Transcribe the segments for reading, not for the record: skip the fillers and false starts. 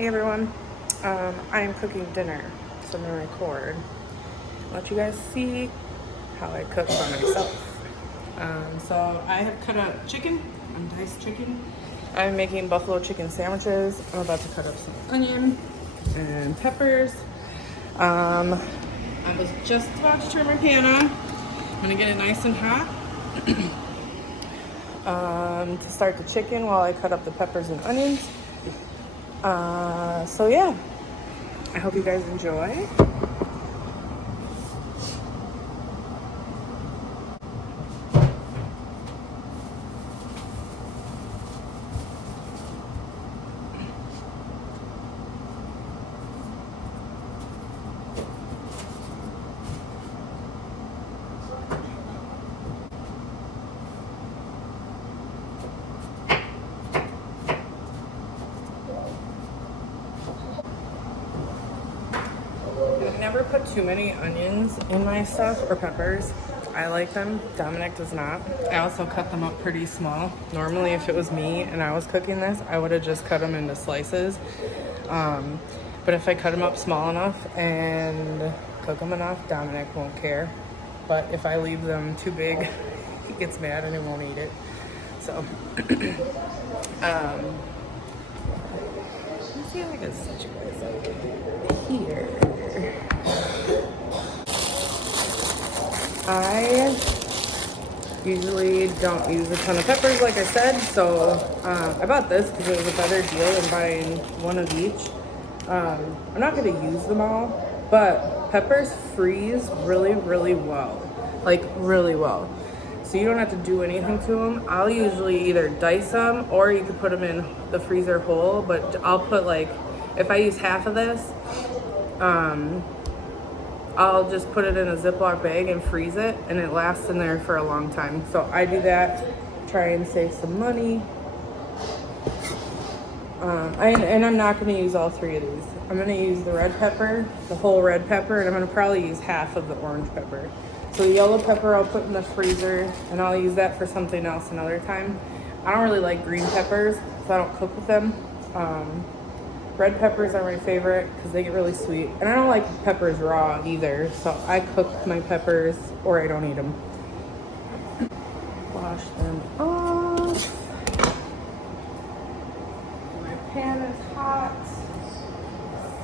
Hey everyone, I am cooking dinner, so I'm gonna record, let you guys see how I cook for myself. So I have cut up chicken, diced chicken. I'm making buffalo chicken sandwiches. I'm about to cut up some onion and peppers. I was just about to turn my pan on. I'm gonna get it nice and hot. To start the chicken while I cut up the peppers and onions. So yeah, I hope you guys enjoy. I've never put too many onions in my stuff or peppers. I like them. Dominic does not. I also cut them up pretty small. Normally, if it was me and I was cooking this, I would have just cut them into slices. But if I cut them up small enough and cook them enough, Dominic won't care. But if I leave them too big, he gets mad and he won't eat it. So, let's see if I can set you guys up here. I usually don't use a ton of peppers, like I said, so I bought this because it was a better deal than buying one of each. I'm not going to use them all, but peppers freeze really, really well, like really well. So you don't have to do anything to them. I'll usually either dice them or you could put them in the freezer whole, but I'll put like, if I use half of this, I'll just put it in a Ziploc bag and freeze it, and it lasts in there for a long time. So I do that, try and save some money. And I'm not going to use all three of these. I'm going to use the red pepper, the whole red pepper, and I'm going to probably use half of the orange pepper. So the yellow pepper I'll put in the freezer, and I'll use that for something else another time. I don't really like green peppers, so I don't cook with them. Red peppers are my favorite because they get really sweet. And I don't like peppers raw either, so I cook my peppers or I don't eat them. Wash them off. My pan is hot,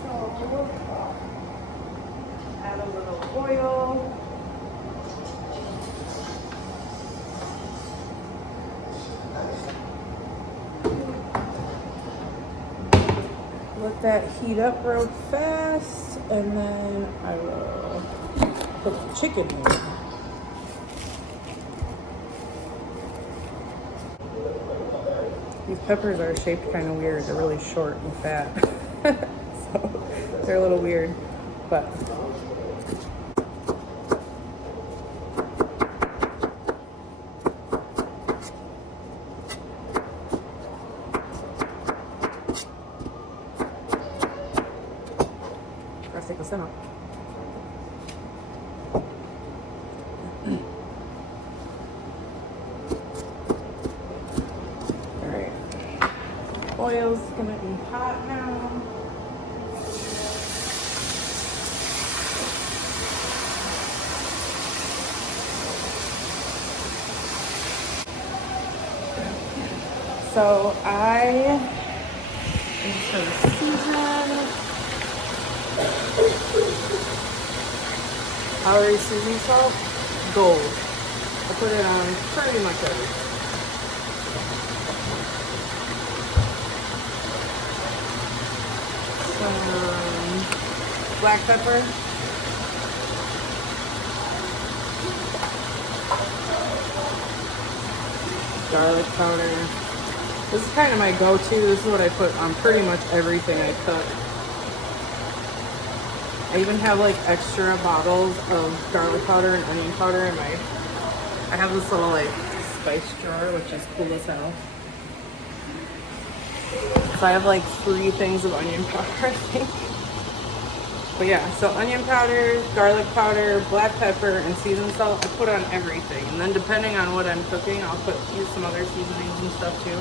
so add a little oil. Let that heat up real fast, and then I will put the chicken in. These peppers are shaped kind of weird. They're really short and fat, so they're a little weird, but let's take this out. Alright. Oil's gonna be hot now. So I'm just gonna season. Lowry seasoning salt, gold. I put it on pretty much everything. Some black pepper. Garlic powder. This is kind of my go-to. This is what I put on pretty much everything I cook. I even have like extra bottles of garlic powder and onion powder in my, I have this little like spice jar, which is cool as hell. So I have like 3 things of onion powder, I think. But yeah, so onion powder, garlic powder, black pepper, and seasoned salt, I put on everything. And then depending on what I'm cooking, I'll use some other seasonings and stuff too.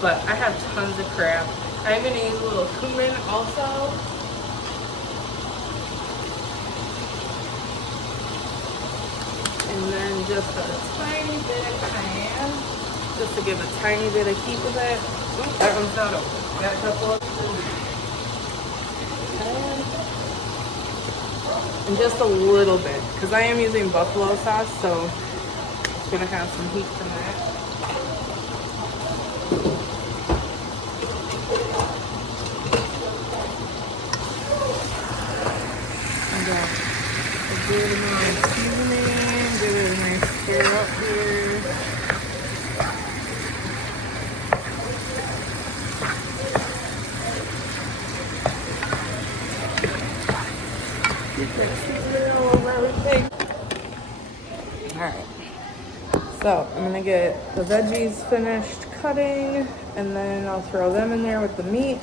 But I have tons of crap I'm gonna use a little cumin also. And then just a tiny bit of cayenne, just to give a tiny bit of heat with it. Ooh, that one's not open. Got a couple of cayenne. And just a little bit, because I am using buffalo sauce, so it's gonna have some heat from that. And a good amount of seasoning, give it a nice stir up here. Get that seasoning all over everything. Alright, so I'm gonna get the veggies finished cutting, and then I'll throw them in there with the meat.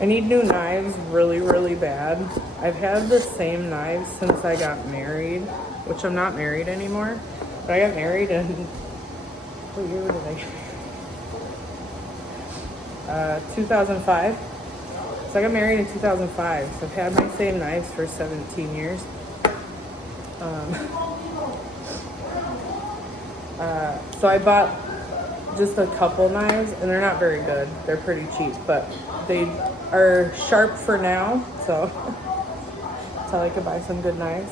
I need new knives really, really bad. I've had the same knives since I got married, which I'm not married anymore. But I got married in, what year did I get 2005. So I got married in 2005. So I've had my same knives for 17 years. So I bought just a couple knives, and they're not very good. They're pretty cheap, but they are sharp for now, so that's how I could buy some good knives.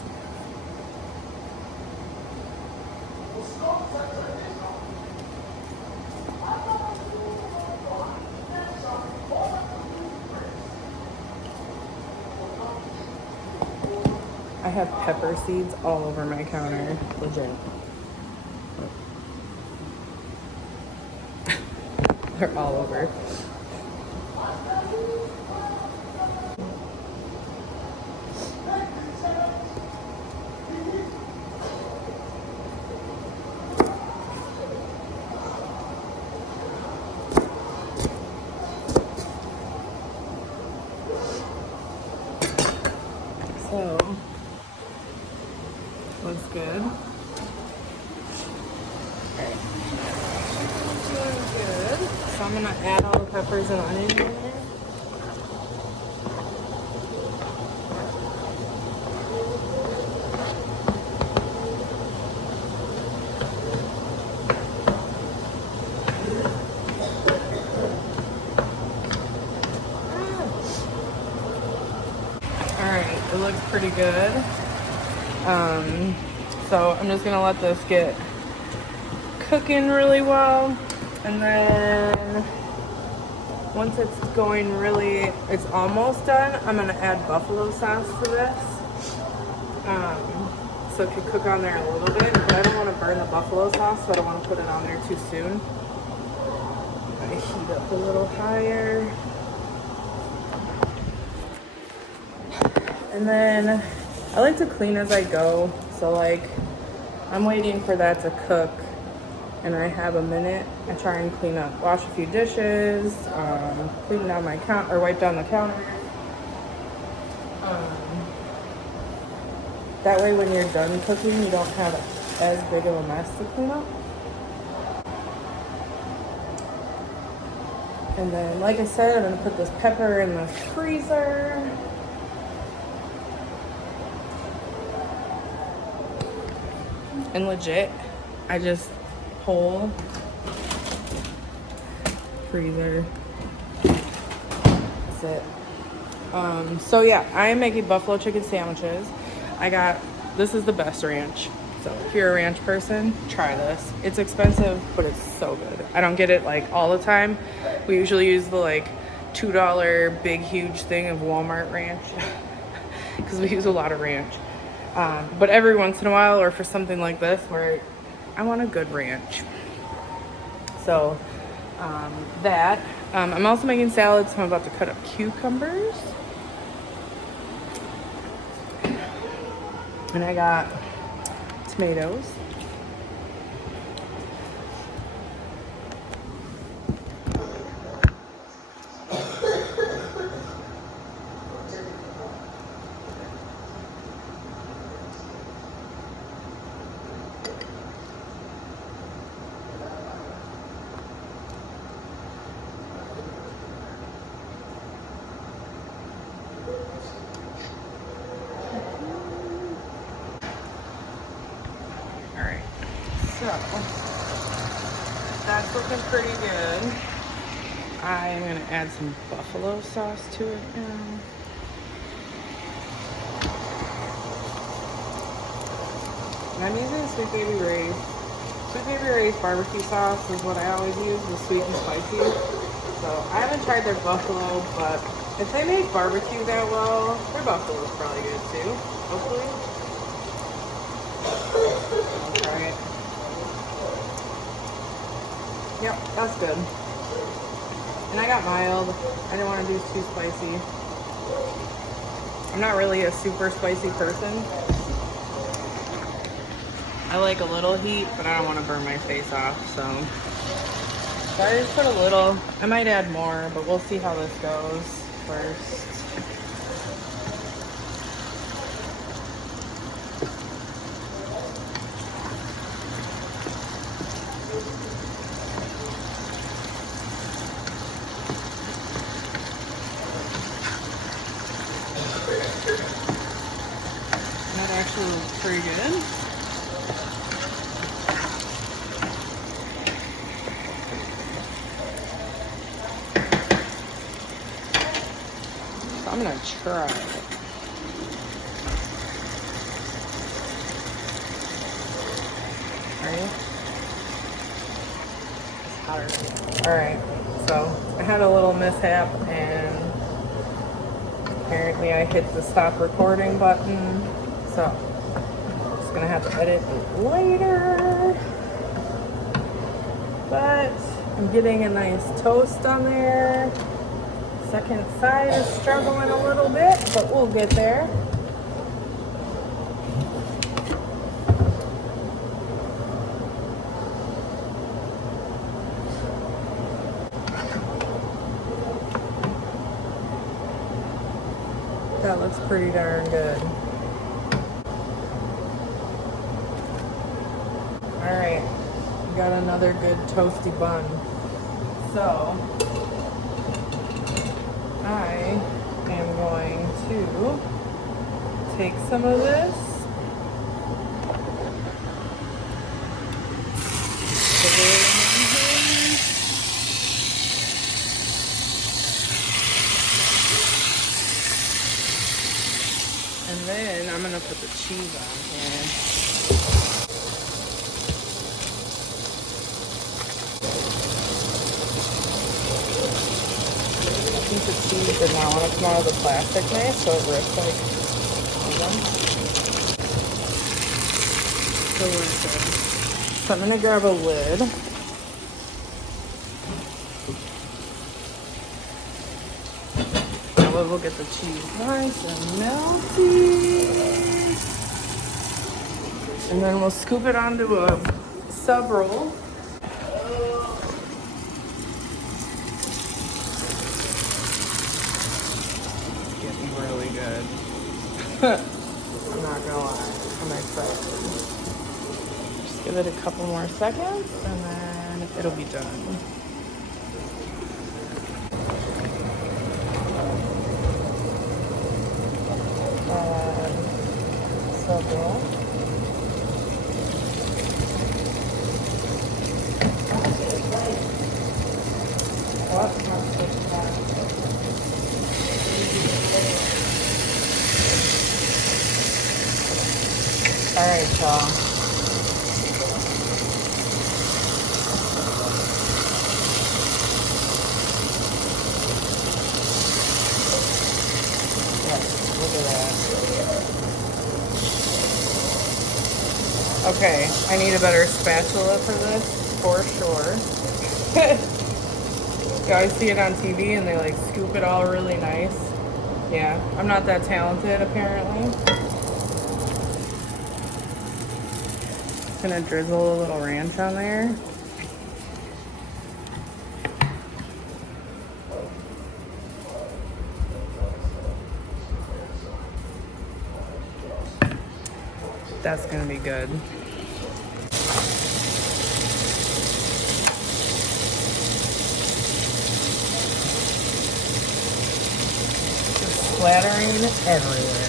I have pepper seeds all over my counter, legit. They're all over. So, looks good. Alright. Good. So I'm gonna add all the peppers and onions in there. Alright, it looks pretty good. So I'm just gonna let this get cooking really well, and then once it's going really, it's almost done, I'm gonna add buffalo sauce to this, so it can cook on there a little bit, but I don't want to burn the buffalo sauce, so I don't want to put it on there too soon. I'm gonna heat up a little higher, and then I like to clean as I go, so like I'm waiting for that to cook and I have a minute, I try and clean up, wash a few dishes, clean down my counter, or wipe down the counter. That way when you're done cooking, you don't have as big of a mess to clean up. And then, like I said, I'm gonna put this pepper in the freezer. And legit, I just pull freezer. That's it. So yeah, I am making buffalo chicken sandwiches. This is the best ranch. So if you're a ranch person, try this. It's expensive, but it's so good. I don't get it like all the time. We usually use the like $2 big huge thing of Walmart ranch because we use a lot of ranch. But every once in a while, or for something like this where I want a good ranch. So I'm also making salads, so I'm about to cut up cucumbers. And I got tomatoes. So that's looking pretty good. I'm gonna add some buffalo sauce to it now. And I'm using Sweet Baby Ray's. Sweet Baby Ray's barbecue sauce is what I always use, the sweet and spicy. So I haven't tried their buffalo, but if they make barbecue that well, their buffalo is probably good too, hopefully. I'll try it. Yep, that's good. And I got mild. I didn't want to do too spicy. I'm not really a super spicy person. I like a little heat, but I don't want to burn my face off, so I just put a little. I might add more, but we'll see how this goes first. That actually looks pretty good. I'm gonna try it. Ready? It's hotter. Alright, so I had a little mishap and apparently I hit the stop recording button. So I'm just gonna have to edit it later. But I'm getting a nice toast on there. Second side is struggling a little bit, but we'll get there. That looks pretty darn good. All right, we got another good toasty bun. So I am going to take some of this, put it in here, and then I'm gonna put the cheese on here. I think the cheese did not want to come out of the plastic knife, so it ripped like them. Delicious. So I'm gonna grab a lid. That way we'll get the cheese nice and melty. And then we'll scoop it onto a sub roll. Really good. I'm not gonna lie, I'm excited. Just give it a couple more seconds and then it'll be done. So good. All right, y'all. Yes, look at that. Okay, I need a better spatula for this, for sure. You always see it on TV and they like scoop it all really nice. Yeah, I'm not that talented apparently. Gonna drizzle a little ranch on there. That's gonna be good. Just splattering everywhere.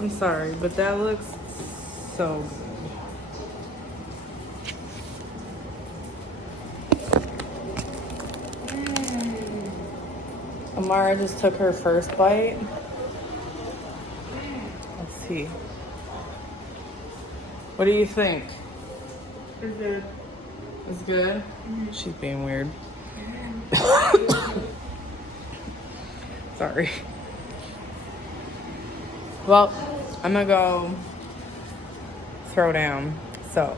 I'm sorry, but that looks so good. Amara just took her first bite. Let's see. What do you think? It's good. It's good? She's being weird. Sorry. Well, I'm gonna go throw down. So